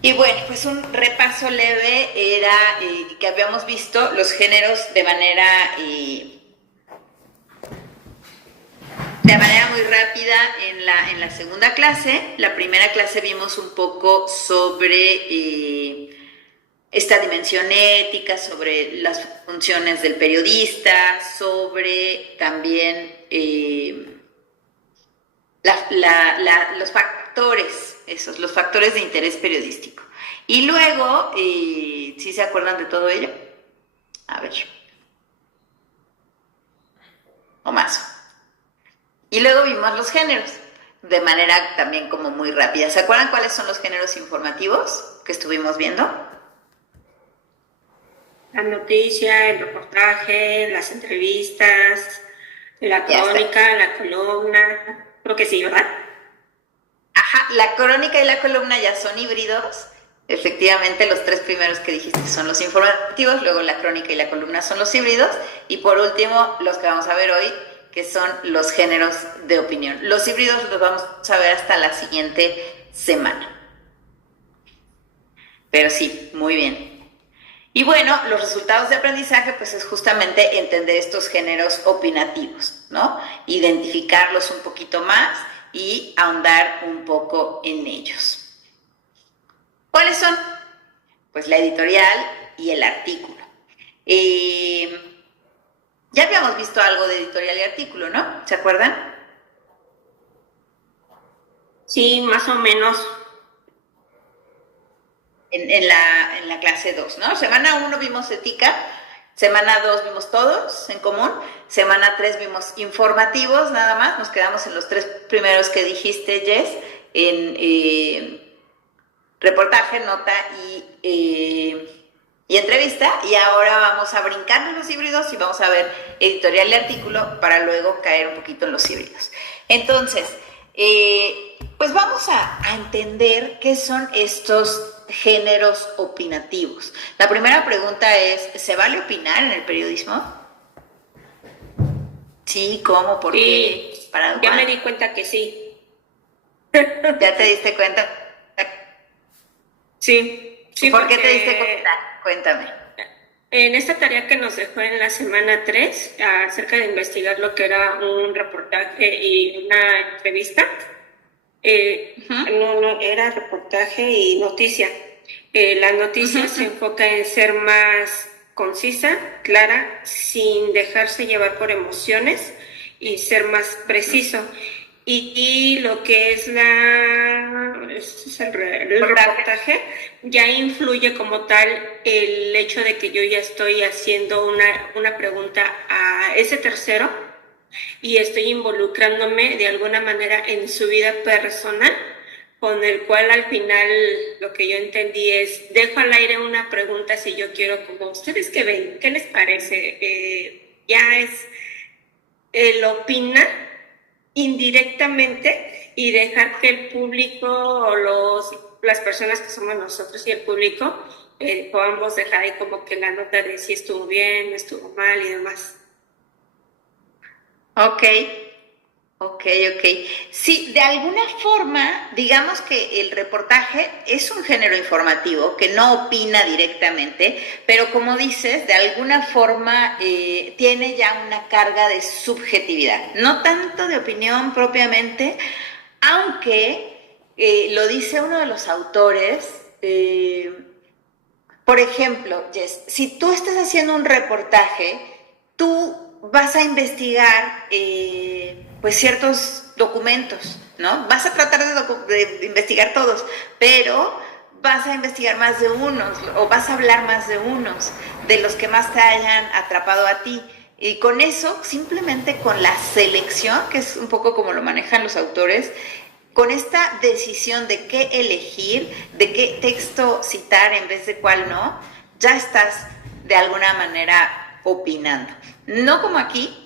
Y bueno, pues un repaso leve era que habíamos visto los géneros de manera muy rápida en la segunda clase. La primera clase vimos un poco sobre esta dimensión ética, sobre las funciones del periodista, sobre también los factores, los factores de interés periodístico. Y luego, ¿sí se acuerdan de todo ello? A ver, o más. Y luego vimos los géneros, de manera también como muy rápida. ¿Se acuerdan cuáles son los géneros informativos que estuvimos viendo? La noticia, el reportaje, las entrevistas, la Ya está. crónica, la columna, creo que sí, ¿verdad? Ajá, la crónica y la columna ya son híbridos. Efectivamente, los tres primeros que dijiste son los informativos, luego la crónica y la columna son los híbridos, y por último, los que vamos a ver hoy, que son los géneros de opinión. Los híbridos los vamos a ver hasta la siguiente semana. Pero sí, muy bien. Y bueno, los resultados de aprendizaje, pues es justamente entender estos géneros opinativos, ¿no? Identificarlos un poquito más y ahondar un poco en ellos. ¿Cuáles son? Pues la editorial y el artículo. Ya habíamos visto algo de editorial y artículo, ¿no? ¿Se acuerdan? Sí, más o menos. En la clase 2, ¿no? Semana 1 vimos ética, semana 2 vimos todos en común, semana 3 vimos informativos nada más, nos quedamos en los tres primeros que dijiste, Jess, en reportaje, nota y entrevista, y ahora vamos a brincar en los híbridos y vamos a ver editorial y artículo para luego caer un poquito en los híbridos. Entonces, pues vamos a entender qué son estos géneros opinativos. La primera pregunta es, ¿se vale opinar en el periodismo? Sí, ¿cómo? ¿Por qué? Sí, ¿Para ya me cuándo? di cuenta que sí. ¿Ya te diste cuenta? Sí, sí, ¿Por qué te diste cuenta? porque Cuéntame. en esta tarea que nos dejó en la semana 3 acerca de investigar lo que era un reportaje y una entrevista, Uh-huh, no, era reportaje y noticia. La noticia se uh-huh. enfoca en ser más concisa, clara, sin dejarse llevar por emociones y ser más preciso. Y lo que es el Reportaje. reportaje ya influye como tal el hecho de que yo ya estoy haciendo una pregunta a ese tercero y estoy involucrándome de alguna manera en su vida personal, con el cual al final lo que yo entendí es, dejo al aire una pregunta si yo quiero, como ustedes que ven, ¿qué les parece? Ya es el opinar indirectamente y dejar que el público o las personas que somos nosotros y el público podamos dejar ahí como que la nota de si estuvo bien, estuvo mal y demás. Ok, ok, ok. Sí, de alguna forma, digamos que el reportaje es un género informativo que no opina directamente, pero como dices, de alguna forma tiene ya una carga de subjetividad, no tanto de opinión propiamente, aunque lo dice uno de los autores. Por ejemplo, Jess, si tú estás haciendo un reportaje, tú vas a investigar pues ciertos documentos, ¿no? Vas a tratar de investigar todos, pero vas a investigar más de unos o vas a hablar más de unos, de los que más te hayan atrapado a ti. Y con eso, simplemente con la selección, que es un poco como lo manejan los autores, con esta decisión de qué elegir, de qué texto citar en vez de cuál no, ya estás de alguna manera opinando. No como aquí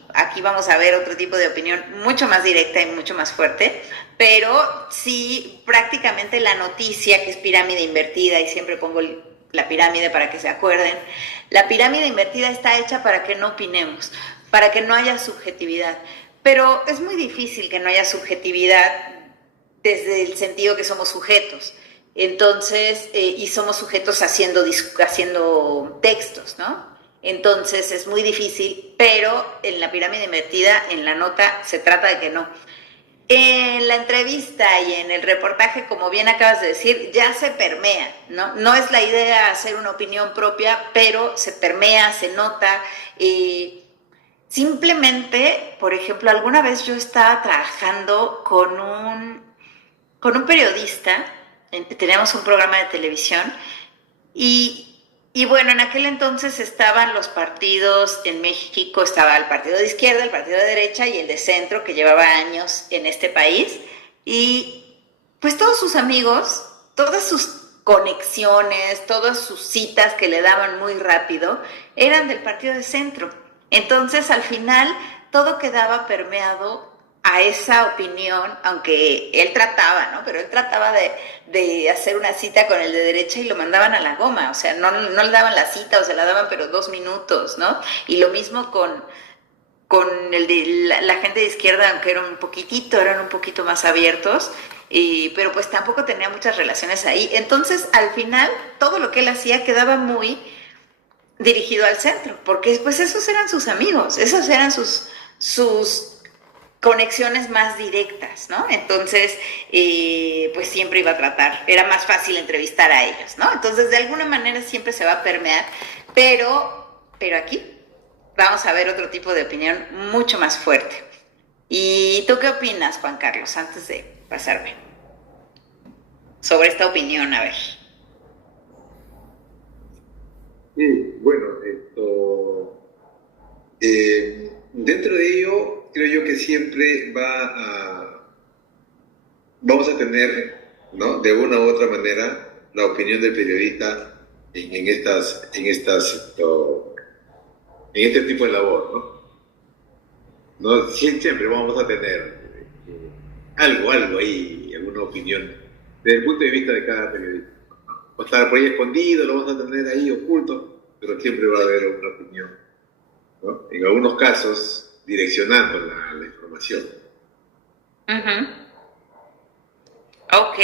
vamos a ver otro tipo de opinión mucho más directa y mucho más fuerte, pero sí prácticamente la noticia, que es pirámide invertida, y siempre pongo la pirámide para que se acuerden, la pirámide invertida está hecha para que no opinemos, para que no haya subjetividad. Pero es muy difícil que no haya subjetividad desde el sentido que somos sujetos. Entonces, y somos sujetos haciendo textos, ¿no? Entonces es muy difícil, pero en la pirámide invertida, en la nota, se trata de que no. En la entrevista y en el reportaje, como bien acabas de decir, ya se permea, ¿no? No es la idea hacer una opinión propia, pero se permea, se nota. Simplemente, por ejemplo, alguna vez yo estaba trabajando con un periodista, teníamos un programa de televisión, y bueno, en aquel entonces estaban los partidos en México, estaba el partido de izquierda, el partido de derecha y el de centro, que llevaba años en este país. Y pues todos sus amigos, todas sus conexiones, todas sus citas que le daban muy rápido, eran del partido de centro. Entonces, al final, todo quedaba permeado a esa opinión, aunque él trataba, ¿no? Pero él trataba de hacer una cita con el de derecha y lo mandaban a la goma, o sea, no le daban la cita o se la daban pero 2 minutos, ¿no? Y lo mismo con el de la gente de izquierda, aunque eran un poquito más abiertos, pero pues tampoco tenía muchas relaciones ahí. Entonces, al final, todo lo que él hacía quedaba muy dirigido al centro, porque pues esos eran sus amigos, esos eran sus conexiones más directas, ¿no? Entonces, pues siempre iba a tratar, era más fácil entrevistar a ellos, ¿no? Entonces, de alguna manera siempre se va a permear, pero aquí vamos a ver otro tipo de opinión mucho más fuerte. ¿Y tú qué opinas, Juan Carlos, antes de pasarme sobre esta opinión? A ver. Sí, bueno, dentro de ello, creo yo que siempre vamos a tener, ¿no? De una u otra manera, la opinión del periodista en este tipo de labor, ¿no? ¿No? Siempre vamos a tener algo ahí, alguna opinión, desde el punto de vista de cada periodista. Va a estar por ahí escondido, lo vamos a tener ahí oculto, pero siempre va a haber una opinión, ¿no? En algunos casos, direccionando la información. Uh-huh. Ok.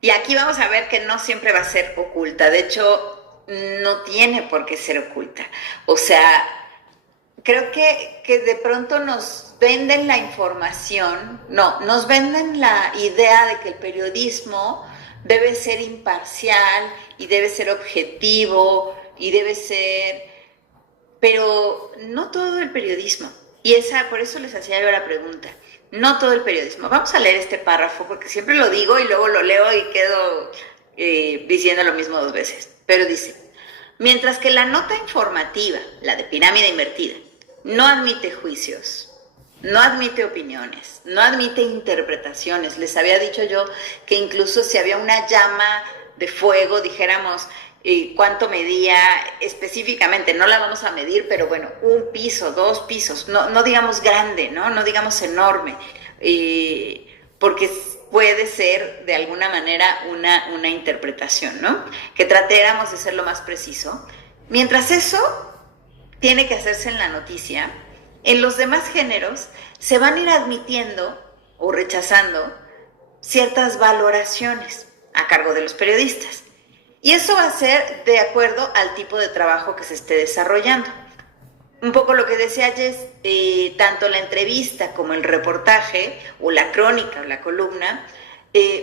Y aquí vamos a ver que no siempre va a ser oculta. De hecho, no tiene por qué ser oculta. O sea, creo que de pronto nos venden la información, no, nos venden la idea de que el periodismo debe ser imparcial y debe ser objetivo y debe ser, pero no todo el periodismo. Y por eso les hacía yo la pregunta. No todo el periodismo. Vamos a leer este párrafo porque siempre lo digo y luego lo leo y quedo diciendo lo mismo 2 veces. Pero dice, mientras que la nota informativa, la de pirámide invertida, no admite juicios, no admite opiniones, no admite interpretaciones. Les había dicho yo que incluso si había una llama de fuego, dijéramos, cuánto medía específicamente, no la vamos a medir, pero bueno, 1 piso, 2 pisos, no digamos grande, no digamos enorme, porque puede ser de alguna manera una interpretación, ¿no? Que tratáramos de ser lo más preciso. Mientras eso tiene que hacerse en la noticia, en los demás géneros se van a ir admitiendo o rechazando ciertas valoraciones a cargo de los periodistas. Y eso va a ser de acuerdo al tipo de trabajo que se esté desarrollando. Un poco lo que decía Jess, tanto la entrevista como el reportaje, o la crónica o la columna,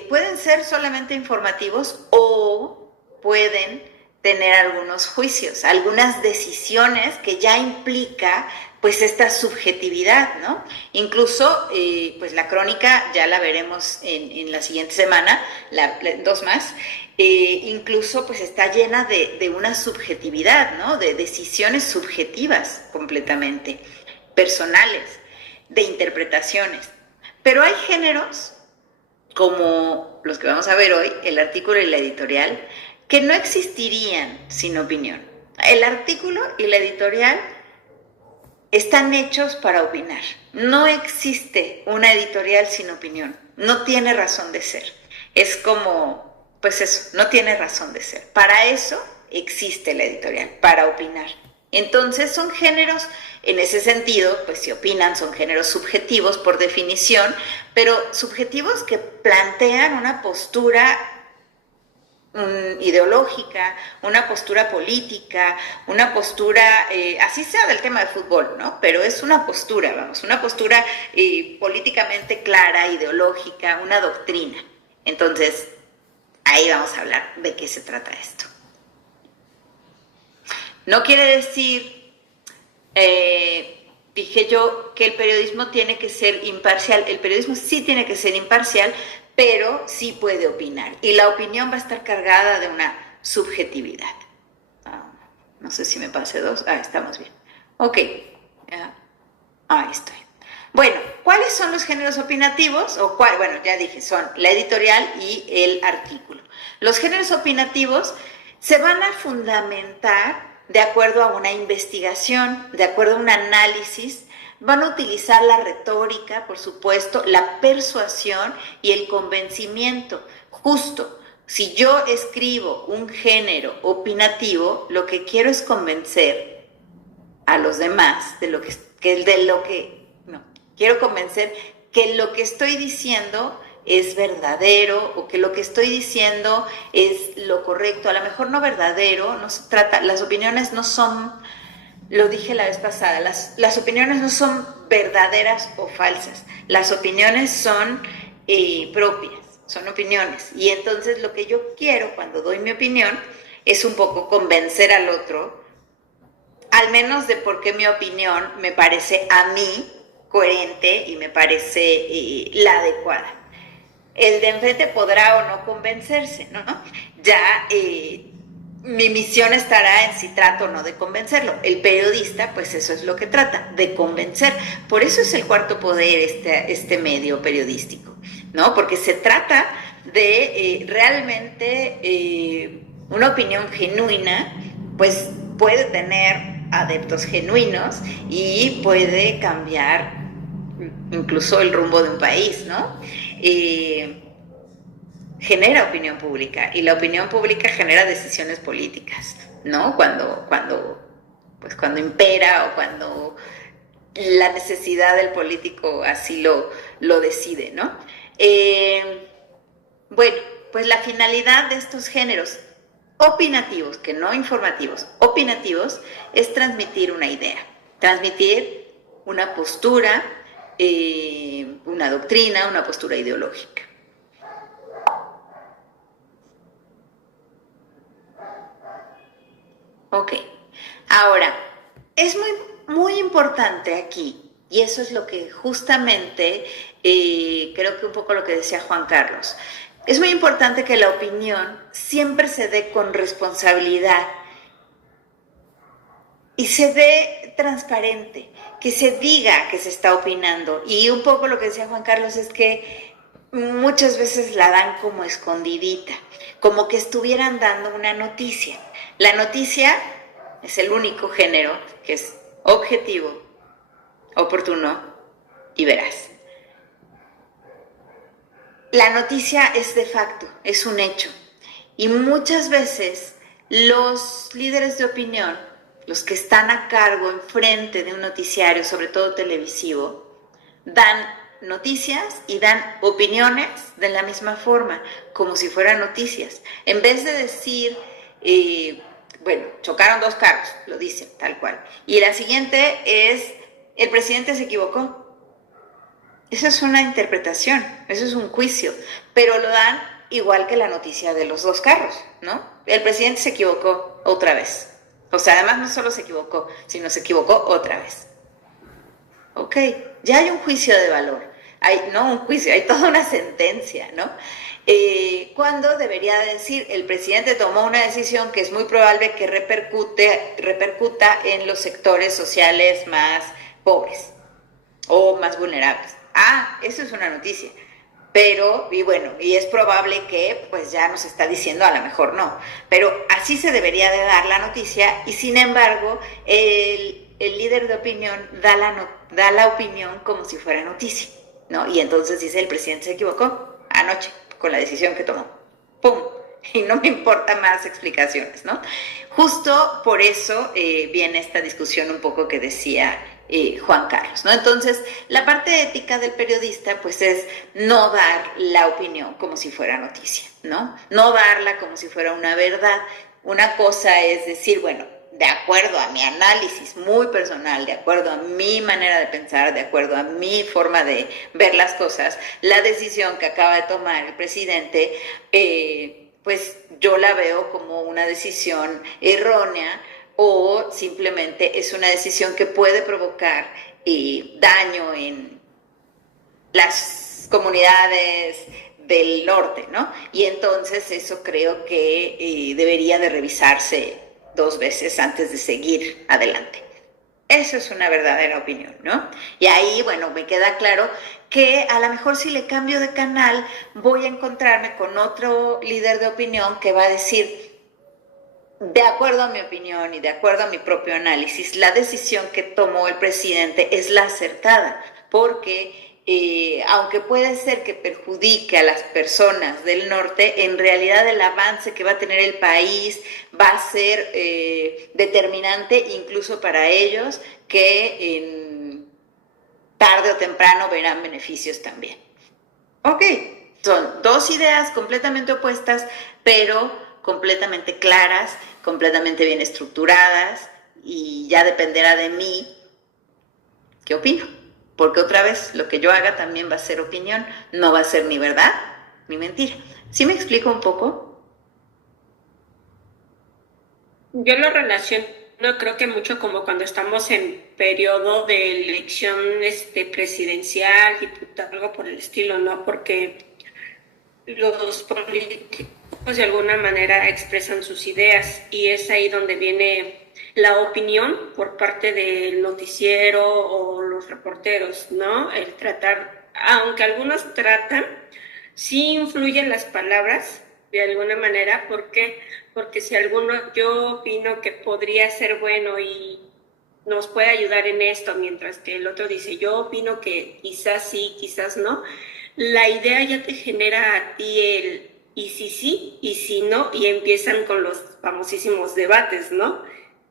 pueden ser solamente informativos o pueden tener algunos juicios, algunas decisiones que ya implica pues esta subjetividad, ¿no? Incluso, pues la crónica ya la veremos en la siguiente semana, 2 más, incluso pues está llena de una subjetividad, ¿no? De decisiones subjetivas completamente, personales, de interpretaciones. Pero hay géneros, como los que vamos a ver hoy, el artículo y la editorial, que no existirían sin opinión. El artículo y la editorial están hechos para opinar. No existe una editorial sin opinión. No tiene razón de ser. Es como, pues eso, no tiene razón de ser. Para eso existe la editorial, para opinar. Entonces son géneros, en ese sentido, pues si opinan, son géneros subjetivos por definición, pero subjetivos que plantean una postura ideológica, una postura política, una postura, así sea del tema de fútbol, ¿no? Pero es una postura, vamos, una postura políticamente clara, ideológica, una doctrina. Entonces, ahí vamos a hablar de qué se trata esto. No quiere decir, dije yo, que el periodismo tiene que ser imparcial. El periodismo sí tiene que ser imparcial, pero sí puede opinar. Y la opinión va a estar cargada de una subjetividad. No sé si me pasé dos. Estamos bien. Ok. Ahí estoy. Bueno, ¿cuáles son los géneros opinativos? Bueno, ya dije, son la editorial y el artículo. Los géneros opinativos se van a fundamentar de acuerdo a una investigación, de acuerdo a un análisis. Van a utilizar la retórica, por supuesto, la persuasión y el convencimiento. Justo, si yo escribo un género opinativo, lo que quiero es convencer a los demás quiero convencer que lo que estoy diciendo es verdadero o que lo que estoy diciendo es lo correcto. A lo mejor no verdadero, no se trata, las opiniones no son, lo dije la vez pasada, las opiniones no son verdaderas o falsas. Las opiniones son propias, son opiniones. Y entonces lo que yo quiero cuando doy mi opinión es un poco convencer al otro, al menos de por qué mi opinión me parece a mí coherente y me parece la adecuada. El de enfrente podrá o no convencerse, ¿no? Ya mi misión estará en si trato o no de convencerlo. El periodista, pues eso es lo que trata, de convencer. Por eso es el cuarto poder este medio periodístico, ¿no? Porque se trata de realmente una opinión genuina, pues puede tener adeptos genuinos y puede cambiar incluso el rumbo de un país, ¿no? Genera opinión pública y la opinión pública genera decisiones políticas, ¿no? Cuando impera o cuando la necesidad del político así lo decide, ¿no? Bueno, pues la finalidad de estos géneros opinativos, que no informativos, opinativos, es transmitir una idea, transmitir una postura, una doctrina, una postura ideológica. Ok, ahora, es muy importante aquí, y eso es lo que justamente, creo que un poco lo que decía Juan Carlos, es muy importante que la opinión siempre se dé con responsabilidad y se dé transparente, que se diga que se está opinando. Y un poco lo que decía Juan Carlos es que muchas veces la dan como escondidita, como que estuvieran dando una noticia. La noticia es el único género que es objetivo, oportuno y veraz. La noticia es de facto, es un hecho. Y muchas veces los líderes de opinión, los que están a cargo enfrente de un noticiario, sobre todo televisivo, dan noticias y dan opiniones de la misma forma, como si fueran noticias. En vez de decir, chocaron dos carros, lo dicen tal cual. Y la siguiente es, el presidente se equivocó. Eso es una interpretación, eso es un juicio, pero lo dan igual que la noticia de los dos carros, ¿no? El presidente se equivocó otra vez. O sea, además no solo se equivocó, sino se equivocó otra vez. Ok, ya hay un juicio de valor. No un juicio, hay toda una sentencia, ¿no? Cuando debería decir, el presidente tomó una decisión que es muy probable que repercuta en los sectores sociales más pobres o más vulnerables. Eso es una noticia. Pero, y es probable que pues ya nos está diciendo a lo mejor no. Pero así se debería de dar la noticia y sin embargo el líder de opinión da la opinión como si fuera noticia, ¿no? Y entonces dice, el presidente se equivocó anoche con la decisión que tomó. ¡Pum! Y no me importa más explicaciones, ¿no? Justo por eso viene esta discusión un poco que decía Juan Carlos, ¿no? Entonces, la parte ética del periodista, pues es no dar la opinión como si fuera noticia, ¿no? No darla como si fuera una verdad. Una cosa es decir, bueno, de acuerdo a mi análisis muy personal, de acuerdo a mi manera de pensar, de acuerdo a mi forma de ver las cosas, la decisión que acaba de tomar el presidente, pues yo la veo como una decisión errónea, o simplemente es una decisión que puede provocar daño en las comunidades del norte, ¿no? Y entonces eso creo que debería de revisarse 2 veces antes de seguir adelante. Eso es una verdadera opinión, ¿no? Y ahí, bueno, me queda claro que a lo mejor si le cambio de canal voy a encontrarme con otro líder de opinión que va a decir, de acuerdo a mi opinión y de acuerdo a mi propio análisis, la decisión que tomó el presidente es la acertada, porque aunque puede ser que perjudique a las personas del norte, en realidad el avance que va a tener el país va a ser determinante incluso para ellos, que tarde o temprano verán beneficios también. Ok, son dos ideas completamente opuestas, pero completamente claras, completamente bien estructuradas, y ya dependerá de mí qué opino. Porque otra vez, lo que yo haga también va a ser opinión, no va a ser ni verdad ni mentira. ¿Sí me explico un poco? Yo lo relaciono, creo que mucho como cuando estamos en periodo de elección presidencial, diputada, algo por el estilo, ¿no? Porque los políticos de alguna manera expresan sus ideas y es ahí donde viene la opinión por parte del noticiero o los reporteros, ¿no? El tratar, aunque algunos tratan, sí influyen las palabras de alguna manera, porque si alguno, yo opino que podría ser bueno y nos puede ayudar en esto, mientras que el otro dice, yo opino que quizás sí, quizás no, la idea ya te genera a ti el y si sí, y si no, y empiezan con los famosísimos debates, ¿no?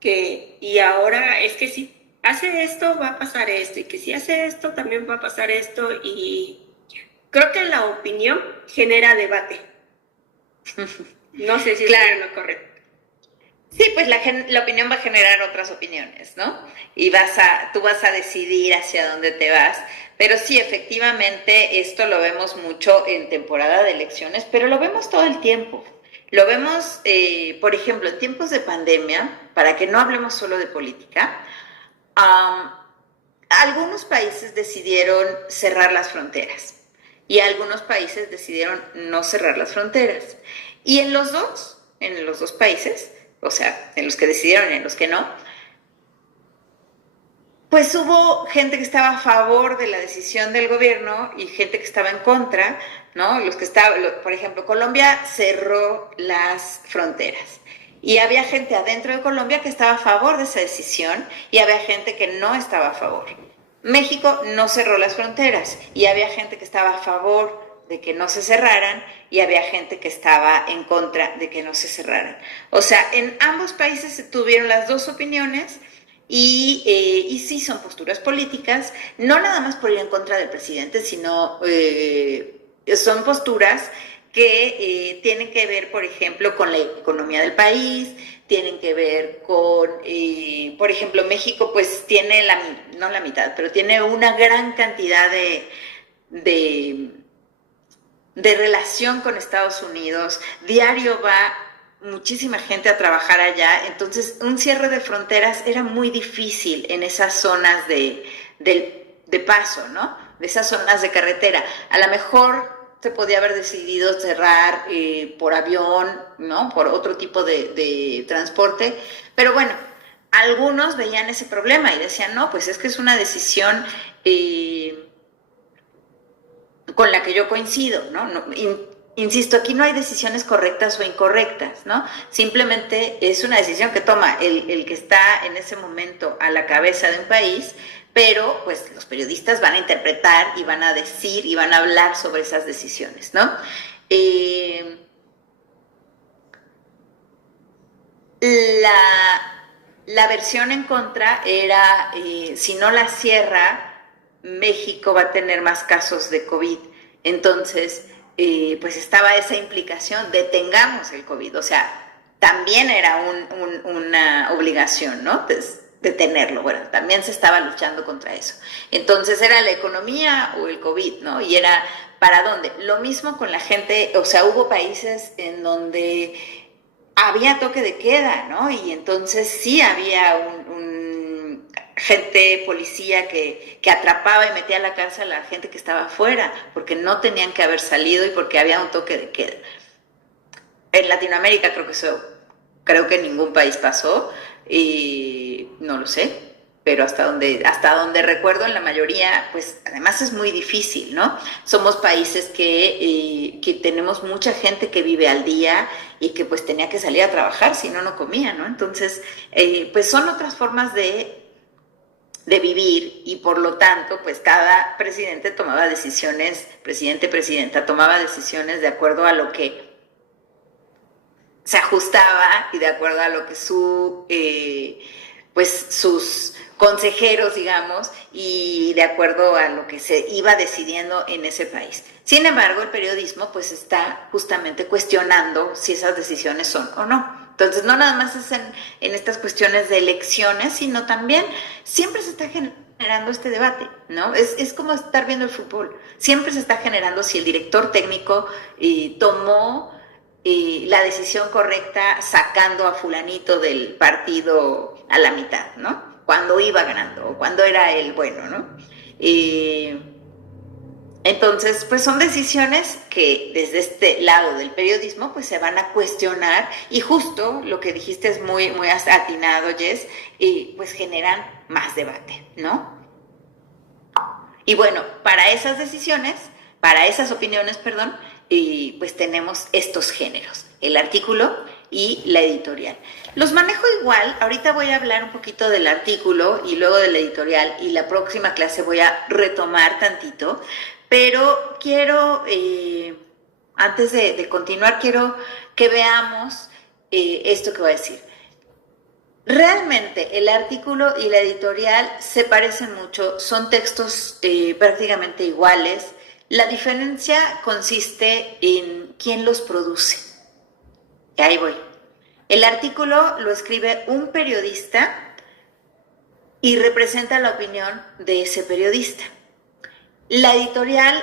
Y ahora es que si hace esto, va a pasar esto, y que si hace esto, también va a pasar esto, y creo que la opinión genera debate. No sé si Claro. es lo correcto. Sí, pues la opinión va a generar otras opiniones, ¿no? Y tú vas a decidir hacia dónde te vas. Pero sí, efectivamente, esto lo vemos mucho en temporada de elecciones, pero lo vemos todo el tiempo. Lo vemos, por ejemplo, en tiempos de pandemia, para que no hablemos solo de política, algunos países decidieron cerrar las fronteras y algunos países decidieron no cerrar las fronteras. Y en los dos países, o sea, en los que decidieron y en los que no, pues hubo gente que estaba a favor de la decisión del gobierno y gente que estaba en contra, ¿no? Por ejemplo, Colombia cerró las fronteras y había gente adentro de Colombia que estaba a favor de esa decisión y había gente que no estaba a favor. México no cerró las fronteras y había gente que estaba a favor de que no se cerraran y había gente que estaba en contra de que no se cerraran. O sea, en ambos países se tuvieron las dos opiniones. Y sí, son posturas políticas, no nada más por ir en contra del presidente, sino son posturas que tienen que ver, por ejemplo, con la economía del país, tienen que ver con, por ejemplo, México pues tiene, no la mitad, pero tiene una gran cantidad de, de relación con Estados Unidos, diario va muchísima gente a trabajar allá, entonces un cierre de fronteras era muy difícil en esas zonas de paso, ¿no? De esas zonas de carretera. A lo mejor se podía haber decidido cerrar por avión, ¿no? Por otro tipo de transporte, pero bueno, algunos veían ese problema y decían, no, pues es que es una decisión con la que yo coincido, ¿no? Insisto, aquí no hay decisiones correctas o incorrectas, ¿no? Simplemente es una decisión que toma el que está en ese momento a la cabeza de un país, pero pues los periodistas van a interpretar y van a decir y van a hablar sobre esas decisiones, ¿no? La la versión en contra era, si no la cierra, México va a tener más casos de COVID. Entonces, pues estaba esa implicación, detengamos el COVID. O sea, también era una obligación, ¿no? Detenerlo. Bueno, también se estaba luchando contra eso. Entonces, era la economía o el COVID, ¿no? Y era, ¿para dónde? Lo mismo con la gente, o sea, hubo países en donde había toque de queda, ¿no? Y entonces sí había gente, policía que atrapaba y metía a la cárcel a la gente que estaba afuera, porque no tenían que haber salido y porque había un toque de queda. En Latinoamérica creo que en ningún país pasó, y no lo sé, pero hasta donde recuerdo en la mayoría, pues además es muy difícil, ¿no? Somos países que tenemos mucha gente que vive al día y que pues tenía que salir a trabajar, si no, no comía, ¿no? Entonces, pues son otras formas de vivir, y por lo tanto, pues cada presidente tomaba decisiones, presidenta tomaba decisiones de acuerdo a lo que se ajustaba y de acuerdo a lo que pues sus consejeros, digamos, y de acuerdo a lo que se iba decidiendo en ese país. Sin embargo, el periodismo pues está justamente cuestionando si esas decisiones son o no. Entonces, no nada más es en estas cuestiones de elecciones, sino también siempre se está generando este debate, ¿no? Es como estar viendo el fútbol. Siempre se está generando si el director técnico tomó la decisión correcta sacando a fulanito del partido a la mitad, ¿no? Cuando iba ganando o cuando era el bueno, ¿no? Entonces, pues son decisiones que desde este lado del periodismo pues se van a cuestionar, y justo lo que dijiste es muy, muy atinado, Jess, pues generan más debate, ¿no? Y bueno, para esas decisiones, para esas opiniones, perdón, pues tenemos estos géneros, el artículo y la editorial. Los manejo igual. Ahorita voy a hablar un poquito del artículo y luego del editorial, y la próxima clase voy a retomar tantito, pero quiero, antes de continuar, quiero que veamos esto que voy a decir. Realmente el artículo y la editorial se parecen mucho, son textos prácticamente iguales. La diferencia consiste en quién los produce. Y ahí voy. El artículo lo escribe un periodista y representa la opinión de ese periodista. La editorial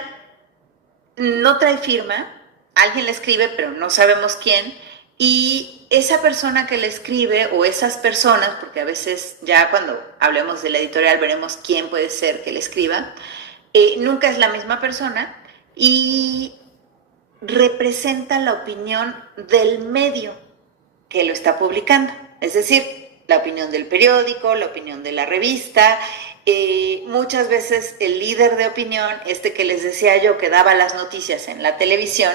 no trae firma, alguien la escribe, pero no sabemos quién, y esa persona que le escribe, o esas personas, porque a veces ya cuando hablemos de la editorial veremos quién puede ser que le escriba, nunca es la misma persona, y representa la opinión del medio que lo está publicando, es decir, la opinión del periódico, la opinión de la revista. Muchas veces el líder de opinión, que les decía yo que daba las noticias en la televisión,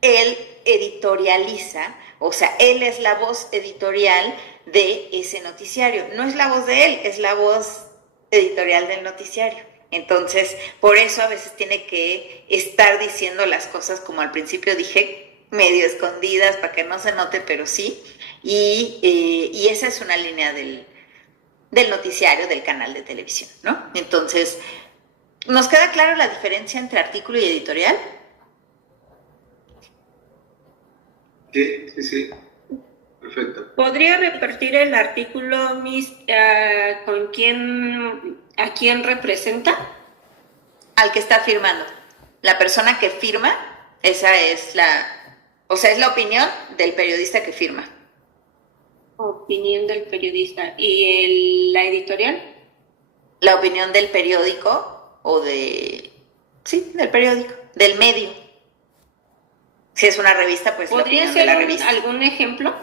él editorializa, o sea, él es la voz editorial de ese noticiario. No es la voz de él, es la voz editorial del noticiario. Entonces, por eso a veces tiene que estar diciendo las cosas, como al principio dije, medio escondidas para que no se note, pero sí. Y esa es una línea del noticiario, del canal de televisión, ¿no? Entonces, ¿nos queda clara la diferencia entre artículo y editorial? Sí. Perfecto. ¿Podría repetir el artículo, Miss, a quién representa? Al que está firmando. La persona que firma, esa es es la opinión del periodista que firma. Opinión del periodista. ¿Y la editorial? La opinión del periódico del periódico, del medio. Si es una revista, pues la opinión de la revista. ¿Podría ser algún ejemplo?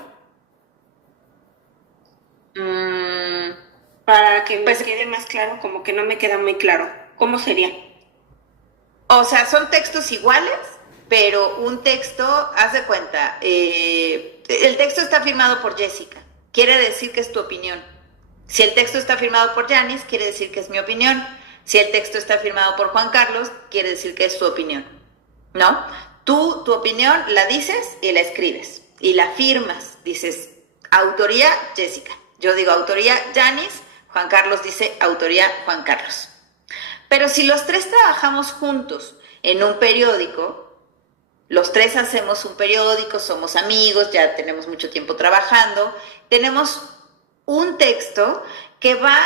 Para que me quede más claro, como que no me queda muy claro. ¿Cómo sería? O sea, son textos iguales, pero un texto, haz de cuenta, el texto está firmado por Jessica, quiere decir que es tu opinión. Si el texto está firmado por Yanis, quiere decir que es mi opinión. Si el texto está firmado por Juan Carlos, quiere decir que es su opinión, ¿no? Tú, tu opinión, la dices y la escribes, y la firmas, dices, autoría Jessica, Yo digo autoría Yanis, Juan Carlos dice autoría Juan Carlos. Pero si los tres trabajamos juntos en un periódico, los tres hacemos un periódico, somos amigos, ya tenemos mucho tiempo trabajando, tenemos un texto que va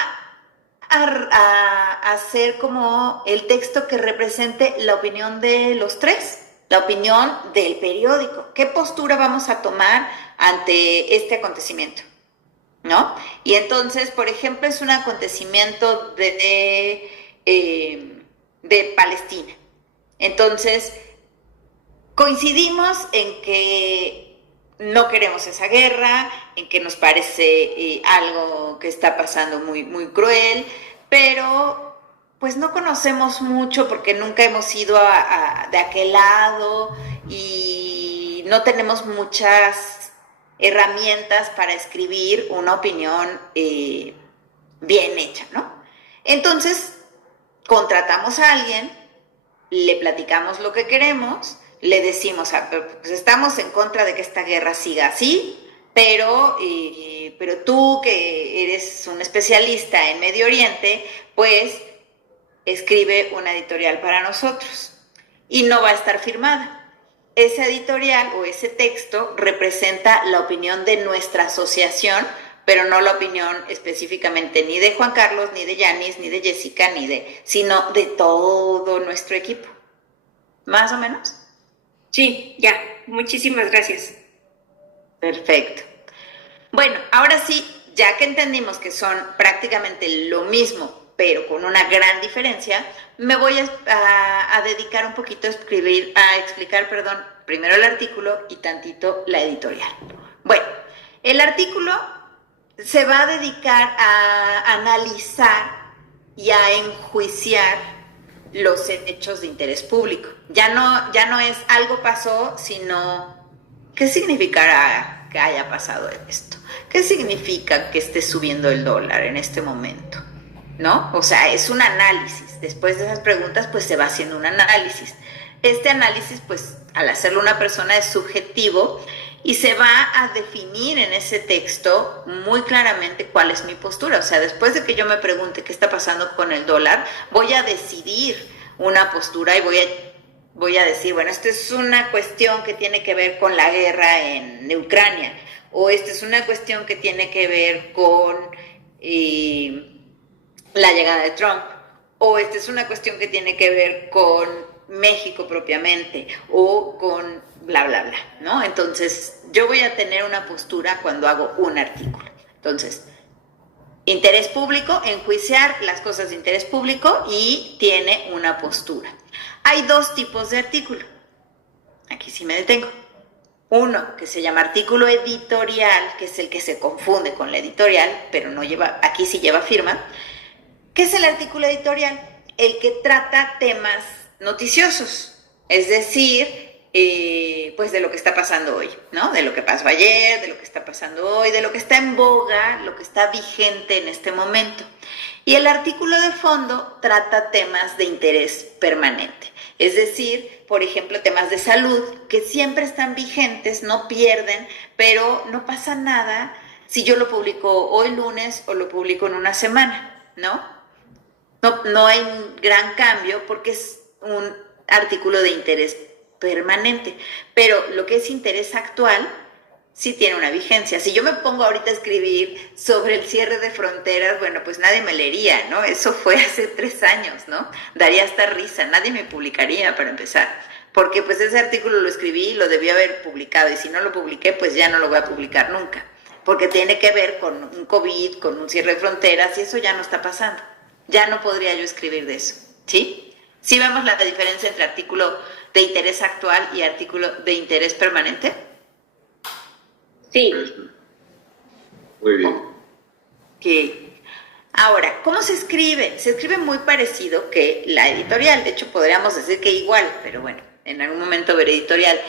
a ser como el texto que represente la opinión de los tres, la opinión del periódico. ¿Qué postura vamos a tomar ante este acontecimiento? ¿No? Y entonces, por ejemplo, es un acontecimiento de Palestina. Entonces, coincidimos en que no queremos esa guerra, en que nos parece algo que está pasando muy, muy cruel, pero pues no conocemos mucho porque nunca hemos ido de aquel lado y no tenemos muchas herramientas para escribir una opinión bien hecha, ¿no? Entonces, contratamos a alguien, le platicamos lo que queremos, le decimos, pues estamos en contra de que esta guerra siga así, pero tú que eres un especialista en Medio Oriente, pues escribe una editorial para nosotros y no va a estar firmada. Ese editorial o ese texto representa la opinión de nuestra asociación, pero no la opinión específicamente ni de Juan Carlos, ni de Yanis, ni de Jessica, sino de todo nuestro equipo. ¿Más o menos? Sí, ya. Muchísimas gracias. Perfecto. Bueno, ahora sí, ya que entendimos que son prácticamente lo mismo, pero con una gran diferencia, me voy a dedicar un poquito a explicar, primero el artículo y tantito la editorial. Bueno, el artículo se va a dedicar a analizar y a enjuiciar los hechos de interés público. Ya no es algo pasó, sino ¿qué significará que haya pasado esto? ¿Qué significa que esté subiendo el dólar en este momento? ¿No? O sea, es un análisis. Después de esas preguntas, pues se va haciendo un análisis. Este análisis, pues, al hacerlo una persona es subjetivo y se va a definir en ese texto muy claramente cuál es mi postura. O sea, después de que yo me pregunte qué está pasando con el dólar, voy a decidir una postura y voy a decir, bueno, esta es una cuestión que tiene que ver con la guerra en Ucrania, o esta es una cuestión que tiene que ver con la llegada de Trump, o esta es una cuestión que tiene que ver con México propiamente, o con bla, bla, bla, ¿no? Entonces, yo voy a tener una postura cuando hago un artículo. Entonces, interés público, enjuiciar las cosas de interés público y tiene una postura. Hay dos tipos de artículo. Aquí sí me detengo. Uno que se llama artículo editorial, que es el que se confunde con la editorial, pero no lleva, aquí sí lleva firma. ¿Qué es el artículo editorial? El que trata temas noticiosos, es decir, pues de lo que está pasando hoy, ¿no? De lo que pasó ayer, de lo que está pasando hoy, de lo que está en boga, lo que está vigente en este momento. Y el artículo de fondo trata temas de interés permanente, es decir, por ejemplo, temas de salud que siempre están vigentes, no pierden, pero no pasa nada si yo lo publico hoy lunes o lo publico en una semana, ¿no? No hay un gran cambio porque es un artículo de interés permanente, pero lo que es interés actual sí tiene una vigencia. Si yo me pongo ahorita a escribir sobre el cierre de fronteras, bueno, pues nadie me leería, ¿no? Eso fue hace 3 años, ¿no? Daría hasta risa, nadie me publicaría para empezar, porque pues ese artículo lo escribí y lo debí haber publicado, y si no lo publiqué, pues ya no lo voy a publicar nunca, porque tiene que ver con un COVID, con un cierre de fronteras, y eso ya no está pasando. Ya no podría yo escribir de eso, ¿sí? ¿Sí vemos la diferencia entre artículo de interés actual y artículo de interés permanente? Sí. Muy bien. Okay. Ahora, ¿cómo se escribe? Se escribe muy parecido que la editorial. De hecho, podríamos decir que igual, pero bueno, en algún momento ver editorial.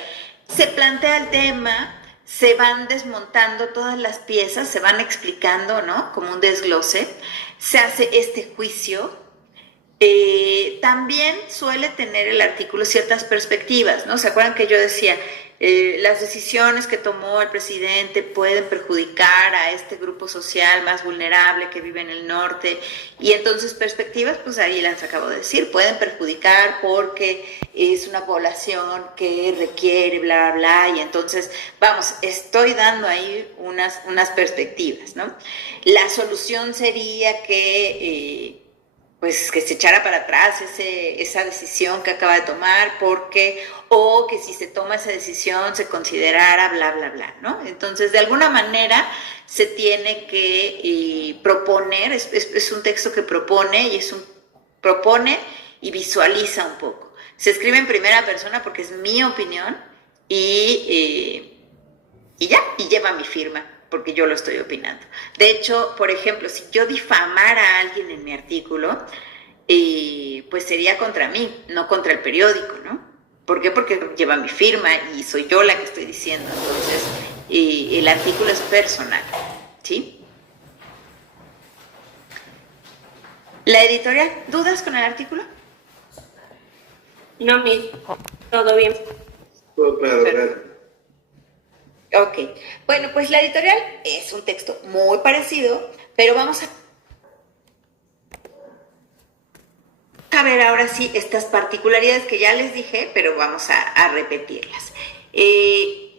Se plantea el tema, se van desmontando todas las piezas, se van explicando, ¿no? Como un desglose. Se hace este juicio. También suele tener el artículo ciertas perspectivas, ¿no? ¿Se acuerdan que yo decía, Las decisiones que tomó el presidente pueden perjudicar a este grupo social más vulnerable que vive en el norte, y entonces perspectivas, pues ahí las acabo de decir, pueden perjudicar porque es una población que requiere bla, bla, bla, y entonces, vamos, estoy dando ahí unas perspectivas, ¿no? La solución sería que pues que se echara para atrás esa decisión que acaba de tomar, porque, o que si se toma esa decisión se considerara bla, bla, bla, ¿no? Entonces, de alguna manera se tiene que proponer, es un texto que propone propone y visualiza un poco. Se escribe en primera persona porque es mi opinión y ya, y lleva mi firma, porque yo lo estoy opinando. De hecho, por ejemplo, si yo difamara a alguien en mi artículo, pues sería contra mí, no contra el periódico, ¿no? ¿Por qué? Porque lleva mi firma y soy yo la que estoy diciendo. Entonces, el artículo es personal, ¿sí? La editorial, ¿dudas con el artículo? No, todo bien. Todo claro, gracias. Ok, bueno, pues la editorial es un texto muy parecido, pero vamos a ver ahora sí estas particularidades que ya les dije, pero vamos a repetirlas.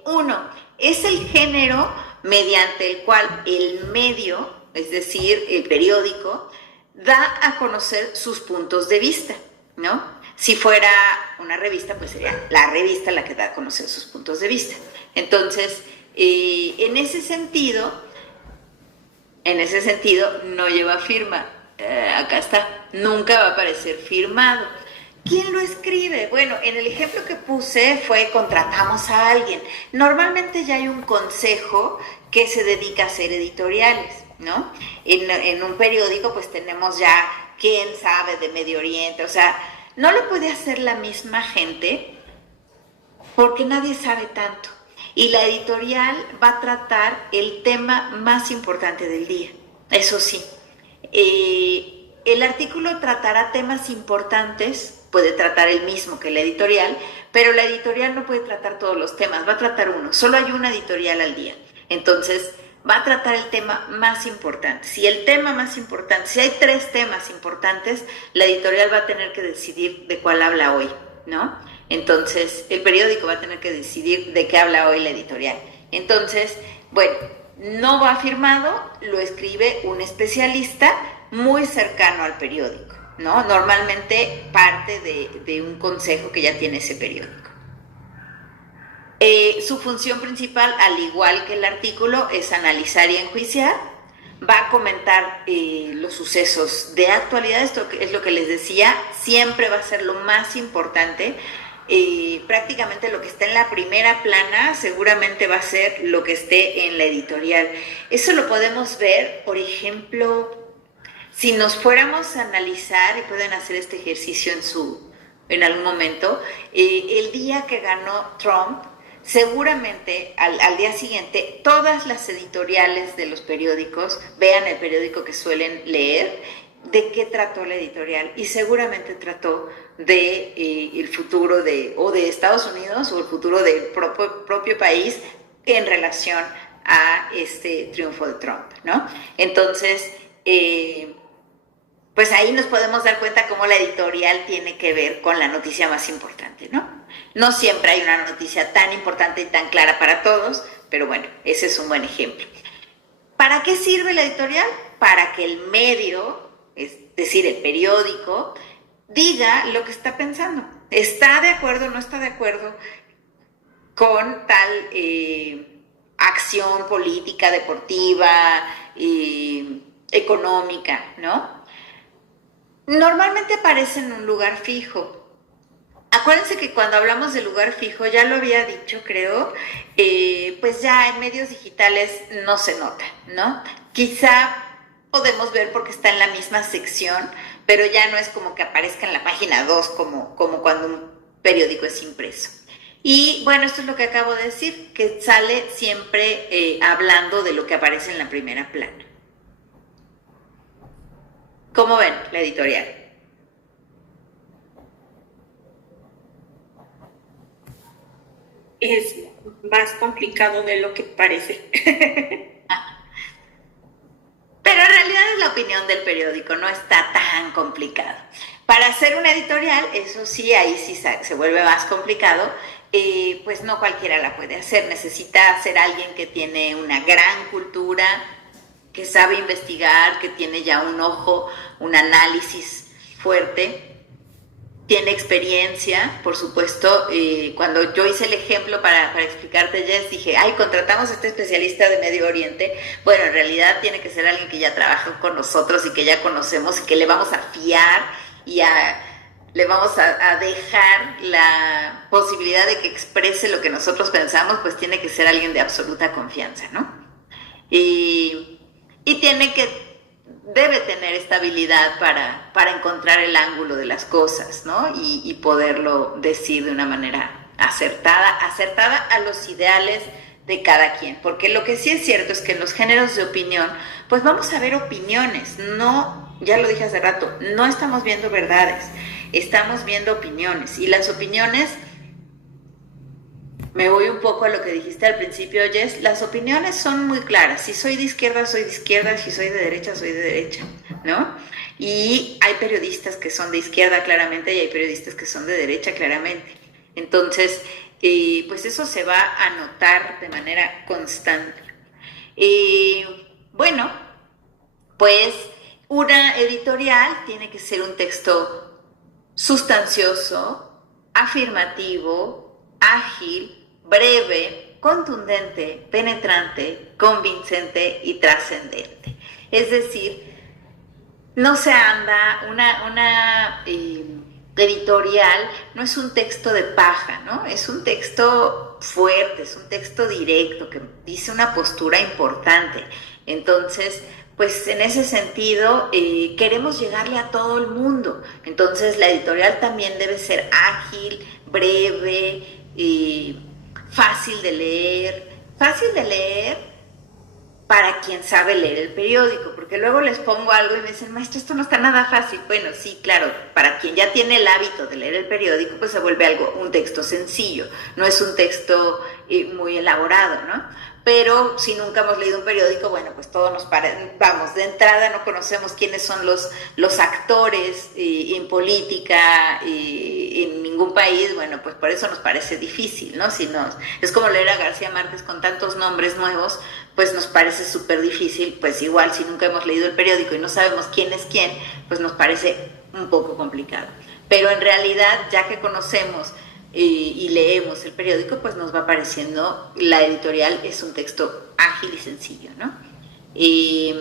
Uno, es el género mediante el cual el medio, es decir, el periódico, da a conocer sus puntos de vista, ¿no? Si fuera una revista, pues sería la revista la que da a conocer sus puntos de vista. Entonces, en ese sentido, no lleva firma. Acá está, nunca va a aparecer firmado. ¿Quién lo escribe? Bueno, en el ejemplo que puse fue contratamos a alguien. Normalmente ya hay un consejo que se dedica a hacer editoriales, ¿no? En un periódico pues tenemos ya quién sabe de Medio Oriente, o sea, no lo puede hacer la misma gente porque nadie sabe tanto. Y la editorial va a tratar el tema más importante del día, eso sí. El artículo tratará temas importantes, puede tratar el mismo que la editorial, pero la editorial no puede tratar todos los temas, va a tratar uno, solo hay una editorial al día. Entonces, va a tratar el tema más importante. Si hay 3 temas importantes, la editorial va a tener que decidir de cuál habla hoy, ¿no? Entonces, el periódico va a tener que decidir de qué habla hoy la editorial. Entonces, bueno, no va firmado, lo escribe un especialista muy cercano al periódico, ¿no? Normalmente parte de un consejo que ya tiene ese periódico. Su función principal, al igual que el artículo, es analizar y enjuiciar. Va a comentar los sucesos de actualidad, esto es lo que les decía, siempre va a ser lo más importante. Prácticamente lo que está en la primera plana seguramente va a ser lo que esté en la editorial. Eso lo podemos ver, por ejemplo, si nos fuéramos a analizar, y pueden hacer este ejercicio en algún momento, el día que ganó Trump, seguramente al día siguiente todas las editoriales de los periódicos, vean el periódico que suelen leer, de qué trató la editorial, y seguramente trató de el futuro de Estados Unidos o el futuro del propio país en relación a este triunfo de Trump, ¿no? Entonces, pues ahí nos podemos dar cuenta cómo la editorial tiene que ver con la noticia más importante, ¿no? No siempre hay una noticia tan importante y tan clara para todos, pero bueno, ese es un buen ejemplo. ¿Para qué sirve la editorial? Para que el medio, es decir, el periódico, diga lo que está pensando. ¿Está de acuerdo o no está de acuerdo con tal acción política, deportiva, económica, ¿no? Normalmente aparece en un lugar fijo. Acuérdense que cuando hablamos de lugar fijo, ya lo había dicho, creo, pues ya en medios digitales no se nota, ¿no? Quizá podemos ver porque está en la misma sección, pero ya no es como que aparezca en la página 2 como cuando un periódico es impreso. Y bueno, esto es lo que acabo de decir, que sale siempre hablando de lo que aparece en la primera plana. ¿Cómo ven la editorial? es más complicado de lo que parece. Pero en realidad es la opinión del periódico, no está tan complicado. Para hacer una editorial, eso sí, ahí sí se vuelve más complicado, pues no cualquiera la puede hacer, necesita ser alguien que tiene una gran cultura, que sabe investigar, que tiene ya un ojo, un análisis fuerte, tiene experiencia, por supuesto. Cuando yo hice el ejemplo para explicarte, Jess, dije, ay, contratamos a este especialista de Medio Oriente. Bueno, en realidad tiene que ser alguien que ya trabaja con nosotros y que ya conocemos y que le vamos a fiar y le vamos a dejar la posibilidad de que exprese lo que nosotros pensamos, pues tiene que ser alguien de absoluta confianza, ¿no? Y, y debe tener estabilidad para encontrar el ángulo de las cosas, ¿no? Y poderlo decir de una manera acertada a los ideales de cada quien. Porque lo que sí es cierto es que en los géneros de opinión, pues vamos a ver opiniones, no, ya lo dije hace rato, no estamos viendo verdades, estamos viendo opiniones. Y las opiniones, me voy un poco a lo que dijiste al principio, Jess, las opiniones son muy claras. Si soy de izquierda, soy de izquierda. Si soy de derecha, soy de derecha, ¿no? Y hay periodistas que son de izquierda claramente y hay periodistas que son de derecha claramente. Entonces, pues eso se va a notar de manera constante. Bueno, pues una editorial tiene que ser un texto sustancioso, afirmativo, ágil, breve, contundente, penetrante, convincente y trascendente. Es decir, no se anda, una editorial no es un texto de paja, ¿no? Es un texto fuerte, es un texto directo, que dice una postura importante. Entonces, pues en ese sentido queremos llegarle a todo el mundo. Entonces la editorial también debe ser ágil, breve, fácil de leer para quien sabe leer el periódico, porque luego les pongo algo y me dicen, maestro, esto no está nada fácil. Bueno, sí, claro, para quien ya tiene el hábito de leer el periódico, pues se vuelve un texto sencillo, no es un texto muy elaborado, ¿no? Pero si nunca hemos leído un periódico, bueno, pues todo nos parece, vamos, de entrada no conocemos quiénes son los actores en política en ningún país, bueno, pues por eso nos parece difícil, ¿no? Es como leer a García Márquez con tantos nombres nuevos, pues nos parece súper difícil. Pues igual si nunca hemos leído el periódico y no sabemos quién es quién, pues nos parece un poco complicado. Pero en realidad, ya que conocemos y leemos el periódico, pues nos va pareciendo, la editorial es un texto ágil y sencillo, ¿no? Y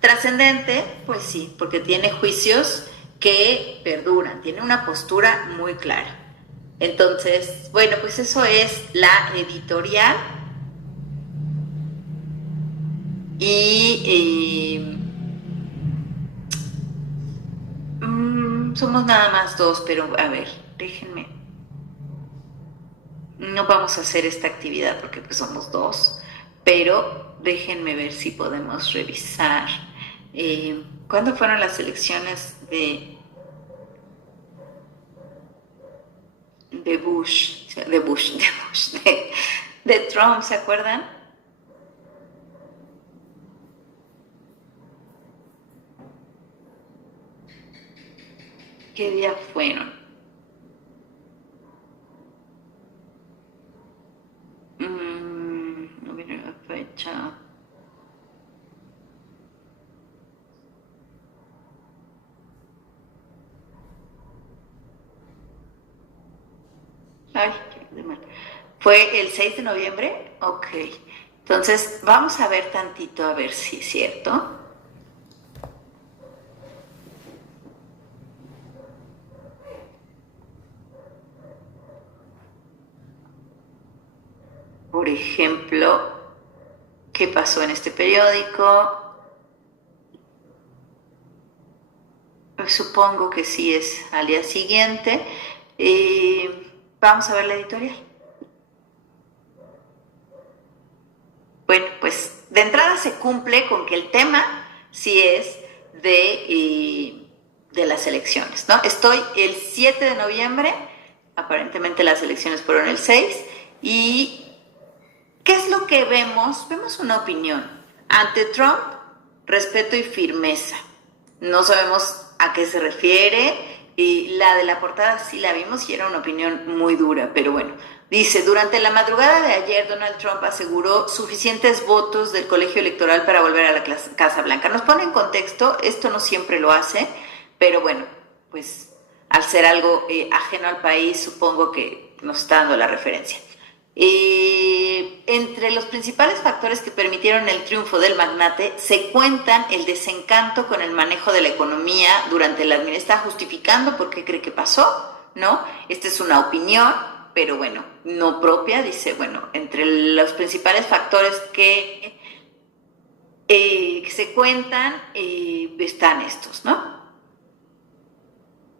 trascendente, pues sí, porque tiene juicios que perduran, tiene una postura muy clara. Entonces, bueno, pues eso es la editorial. Y somos nada más dos, pero a ver, déjenme. No vamos a hacer esta actividad porque pues somos dos, pero déjenme ver si podemos revisar. ¿Cuándo fueron las elecciones de Trump? ¿Se acuerdan? ¿Qué día fueron? No viene la fecha. Ay, qué mal. ¿Fue el 6 de noviembre? Ok. Entonces, vamos a ver tantito a ver si es cierto. Por ejemplo, ¿qué pasó en este periódico? Pues supongo que sí es al día siguiente. Vamos a ver la editorial. Bueno, pues de entrada se cumple con que el tema sí es de las elecciones, ¿no? Estoy el 7 de noviembre, aparentemente las elecciones fueron el 6, ¿Y qué es lo que vemos? Vemos una opinión. Ante Trump, respeto y firmeza. No sabemos a qué se refiere. Y la de la portada sí la vimos y era una opinión muy dura, pero bueno. Dice, durante la madrugada de ayer, Donald Trump aseguró suficientes votos del colegio electoral para volver a la Casa Blanca. Nos pone en contexto, esto no siempre lo hace, pero bueno, pues al ser algo ajeno al país, supongo que nos está dando la referencia. Entre los principales factores que permitieron el triunfo del magnate se cuentan el desencanto con el manejo de la economía durante la administración. Está justificando por qué cree que pasó, ¿no? Esta es una opinión, pero bueno, no propia. Dice, bueno, entre los principales factores que se cuentan están estos, ¿no?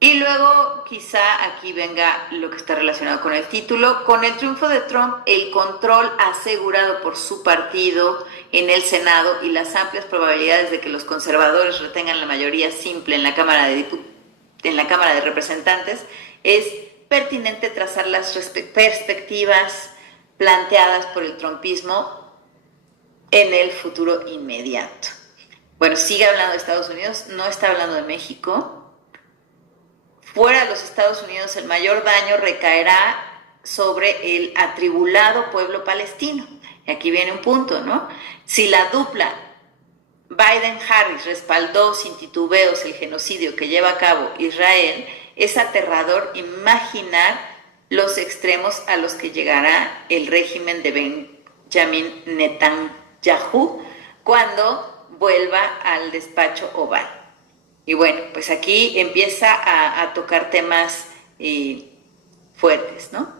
Y luego quizá aquí venga lo que está relacionado con el título. Con el triunfo de Trump, el control asegurado por su partido en el Senado y las amplias probabilidades de que los conservadores retengan la mayoría simple en la Cámara de Representantes, es pertinente trazar las perspectivas planteadas por el trumpismo en el futuro inmediato. Bueno, sigue hablando de Estados Unidos, no está hablando de México. Fuera de los Estados Unidos, el mayor daño recaerá sobre el atribulado pueblo palestino. Y aquí viene un punto, ¿no? Si la dupla Biden-Harris respaldó sin titubeos el genocidio que lleva a cabo Israel, es aterrador imaginar los extremos a los que llegará el régimen de Benjamin Netanyahu cuando vuelva al despacho oval. Y bueno, pues aquí empieza a tocar temas fuertes, ¿no?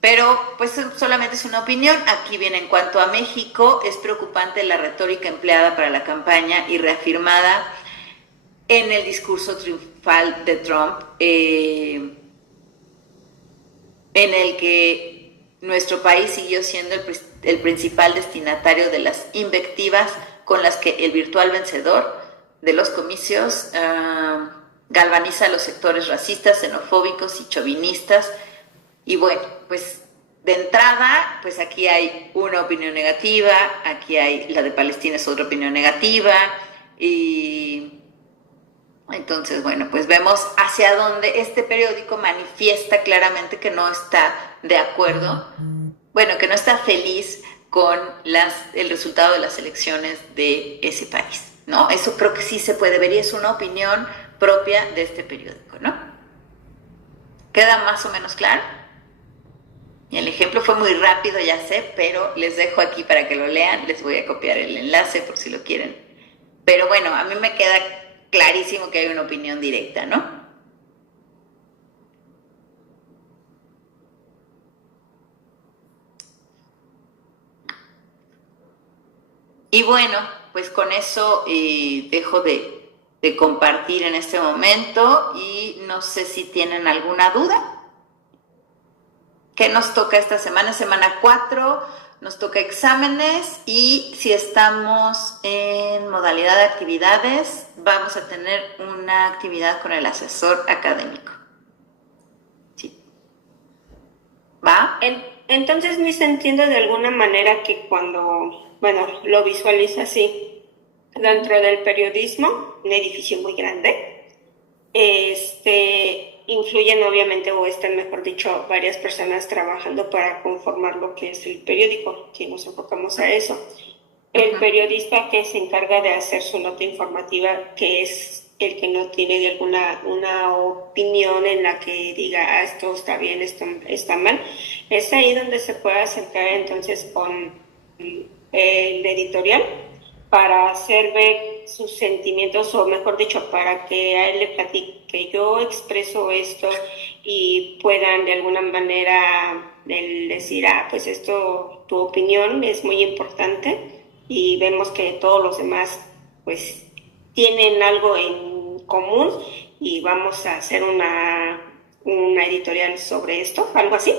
Pero pues solamente es una opinión. Aquí viene, en cuanto a México, es preocupante la retórica empleada para la campaña y reafirmada en el discurso triunfal de Trump, en el que nuestro país siguió siendo el principal destinatario de las invectivas con las que el virtual vencedor de los comicios galvaniza a los sectores racistas, xenofóbicos y chauvinistas. Y bueno, pues de entrada, pues aquí hay una opinión negativa, aquí hay la de Palestina, es otra opinión negativa, y entonces, bueno, pues vemos hacia dónde este periódico manifiesta claramente que no está de acuerdo, bueno, que no está feliz con el resultado de las elecciones de ese país, ¿no? Eso creo que sí se puede ver y es una opinión propia de este periódico, ¿no? ¿Queda más o menos claro? Y el ejemplo fue muy rápido, ya sé, pero les dejo aquí para que lo lean. Les voy a copiar el enlace por si lo quieren. Pero bueno, a mí me queda clarísimo que hay una opinión directa, ¿no? Y bueno, pues con eso dejo de compartir en este momento y no sé si tienen alguna duda. ¿Qué nos toca esta semana? Semana 4, nos toca exámenes y si estamos en modalidad de actividades, vamos a tener una actividad con el asesor académico. Sí. ¿Va? Entonces, Miss, entiendo de alguna manera que cuando, bueno, lo visualiza así, dentro del periodismo, un edificio muy grande, influyen obviamente, o están, mejor dicho, varias personas trabajando para conformar lo que es el periódico, si nos enfocamos a eso. El periodista que se encarga de hacer su nota informativa, que es el que no tiene una opinión en la que diga, esto está bien, esto está mal, es ahí donde se puede acercar entonces con el editorial para hacer ver sus sentimientos, o mejor dicho, para que a él le platique que yo expreso esto y puedan de alguna manera decir, pues esto, tu opinión es muy importante y vemos que todos los demás pues tienen algo en común y vamos a hacer una editorial sobre esto, algo así.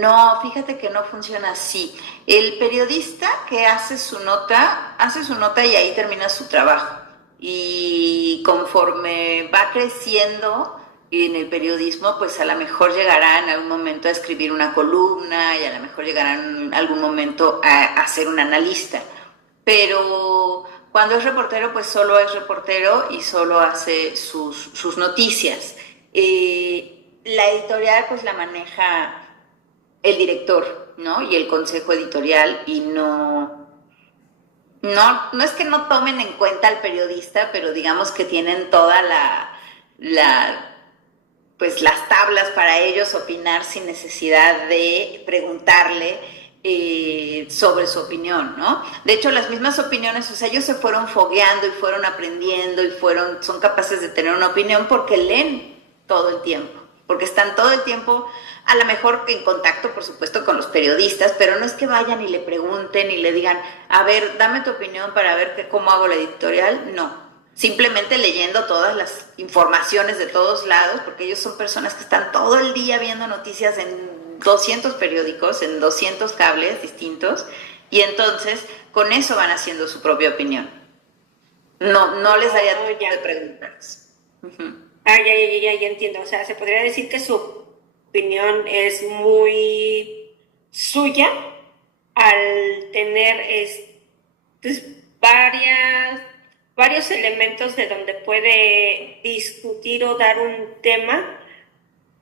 No, fíjate que no funciona así. El periodista que hace su nota y ahí termina su trabajo. Y conforme va creciendo, en el periodismo, pues a lo mejor llegará en algún momento a escribir una columna y a lo mejor llegará en algún momento a ser un analista. Pero cuando es reportero, pues solo es reportero y solo hace sus noticias. La editorial pues la maneja el director, ¿no? Y el consejo editorial y no es que no tomen en cuenta al periodista, pero digamos que tienen toda pues las tablas para ellos opinar sin necesidad de preguntarle sobre su opinión, ¿no? De hecho, las mismas opiniones, o sea, ellos se fueron fogueando y fueron aprendiendo y son capaces de tener una opinión porque leen todo el tiempo, porque están todo el tiempo, a lo mejor en contacto, por supuesto, con los periodistas, pero no es que vayan y le pregunten y le digan, a ver, dame tu opinión para ver cómo hago la editorial, no. Simplemente leyendo todas las informaciones de todos lados, porque ellos son personas que están todo el día viendo noticias en 200 periódicos, en 200 cables distintos, y entonces con eso van haciendo su propia opinión. No les daría tiempo de preguntarles. Ya entiendo. O sea, se podría decir que su opinión es muy suya al tener pues, varios elementos de donde puede discutir o dar un tema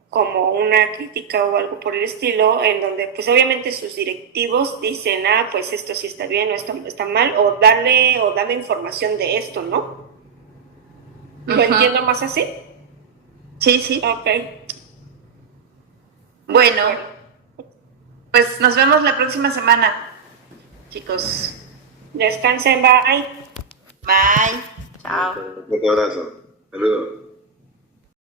como una crítica o algo por el estilo, en donde pues obviamente sus directivos dicen, pues esto sí está bien o esto está mal, o darle información de esto, ¿no? ¿Lo entiendo más así? Sí. Ok. Bueno, pues nos vemos la próxima semana, chicos. Descansen, bye. Bye. Chao. Un fuerte abrazo. Saludos.